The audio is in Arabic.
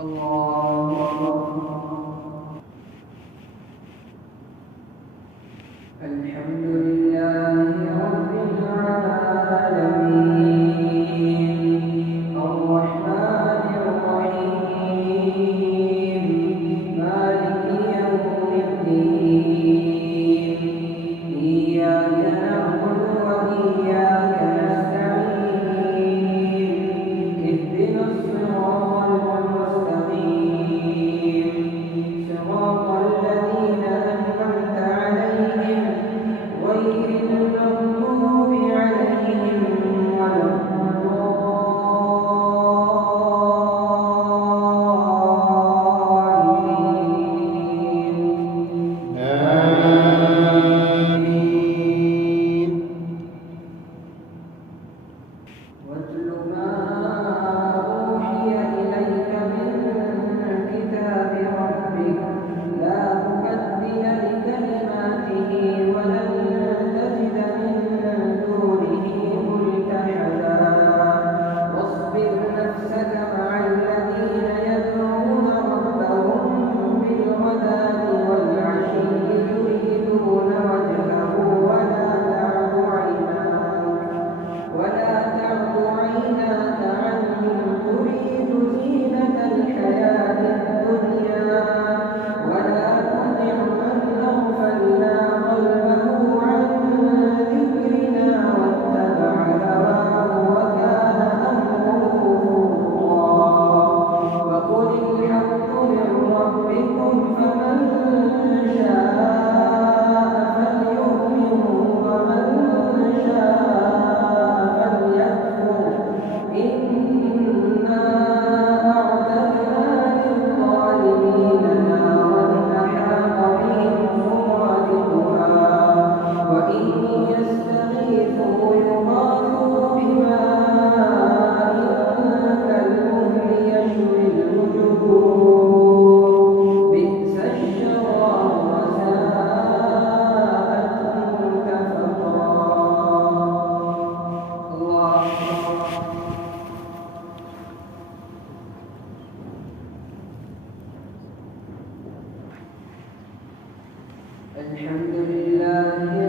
الله أكبر. الحمد لله رب العالمين الرحمن الرحيم مالك يوم الدين إياك نعبد وإياك نستعين اهدنا الصراط المستقيم صراط الذين أنعمت عليهم غير المغضوب عليهم ولا الضالين آمين. واتل ما أوحي إليك من كتاب ربك لا مبدل لكلماته ولن تجد من دونه ملتحدا واصبر نفسك مع الذين يدعون ربهم بالغداة والعشي يريدون وجهه ولا تعد عيناك عنهم تريد زينة الحياة الدنيا ولا تطع من أغفلنا قلبه عن ذكرنا واتبع هواه وكان أمره فرطا وقل الحق من ربكم فمن شاء فليؤمن ومن شاء فليكفر إنا أعتدنا للظالمين نارا أحاط بهم سرادقها وإن يستغيثوا يغاثوا بماء كالمهل يشوي الوجوه بئس الشراب وساءت مرتفقا. الله أكبر. الحمد لله